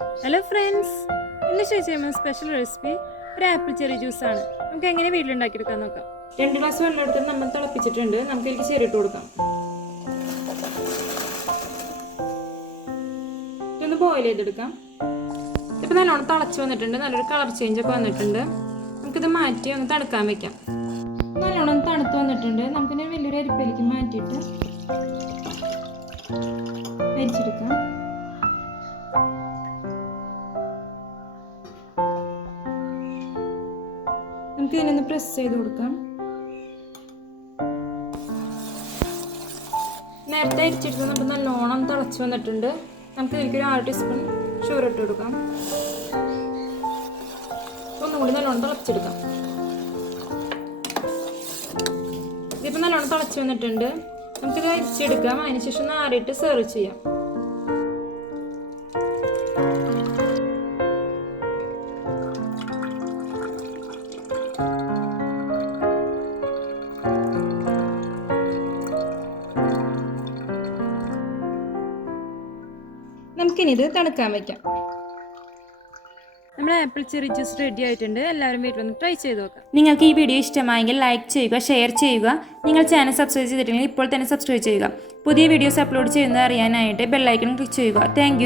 Hello friends, ഇന്ന് ചെയ്യുന്ന special recipe ഒരു ആപ്പിൾ ചെറി ജ്യൂസാണ്. നമുക്ക് എങ്ങനെ വീട്ടിലുണ്ടാക്കിയെടുക്കാൻ നോക്കാം. 2 ഗ്ലാസ് വെള്ളം എടുത്ത് നമ്മൾ തിളപ്പിച്ചിട്ടുണ്ട്. നമുക്ക് ഇതിലേക്ക് ചെറി ഇട്ട് കൊടുക്കാം. ഇതൊന്ന് ബോയിൽ ചെയ്തെടുക്കാം. ഇപ്പം നല്ലോണം തിളച്ച് വന്നിട്ടുണ്ട്. നല്ലൊരു കളർ ചേഞ്ച് ഒക്കെ വന്നിട്ടുണ്ട്. നമുക്കിത് മാറ്റി ഒന്ന് തണുക്കാൻ വെക്കാം. നല്ലോണം തണുത്ത് വന്നിട്ടുണ്ട്. നമുക്കിനി വലിയൊരു അരിപ്പയിലേക്ക് മാറ്റിയിട്ട് അരിച്ചെടുക്കാം. നമുക്ക് ഇതിനൊന്ന് പ്രസ് ചെയ്ത് കൊടുക്കാം. നേരത്തെ അരിച്ചെടുത്ത് നമുക്ക് നല്ലോണം തിളച്ച് വന്നിട്ടുണ്ട്. നമുക്ക് ഇതിലേക്ക് ഒരു 6 ടീസ്പൂൺ ഷുഗർ ഇട്ട് കൊടുക്കാം. ഒന്നുകൂടി നല്ലോണം തിളച്ചെടുക്കാം. ഇതിപ്പോൾ നല്ലോണം തിളച്ച് വന്നിട്ടുണ്ട്. നമുക്കിത് അരിച്ചെടുക്കാം. അതിനുശേഷം ആറിയിട്ട് സെർവ് ചെയ്യാം. നമുക്കിനി ഇത് തണുക്കാൻ വയ്ക്കാം. നമ്മുടെ ആപ്പിൾ ചെറി ജ്യൂസ് റെഡി ആയിട്ടുണ്ട്. എല്ലാവരും വീട്ടിൽ വന്ന് ട്രൈ ചെയ്ത് നോക്കാം. നിങ്ങൾക്ക് ഈ വീഡിയോ ഇഷ്ടമായെങ്കിൽ ലൈക്ക് ചെയ്യുക, ഷെയർ ചെയ്യുക. നിങ്ങൾ ചാനൽ സബ്സ്ക്രൈബ് ചെയ്തിട്ടില്ലെങ്കിൽ ഇപ്പോൾ തന്നെ സബ്സ്ക്രൈബ് ചെയ്യുക. പുതിയ വീഡിയോസ് അപ്ലോഡ് ചെയ്യുന്നത് അറിയാനായിട്ട് ബെൽ ഐക്കൺ ക്ലിക്ക് ചെയ്യുക. താങ്ക്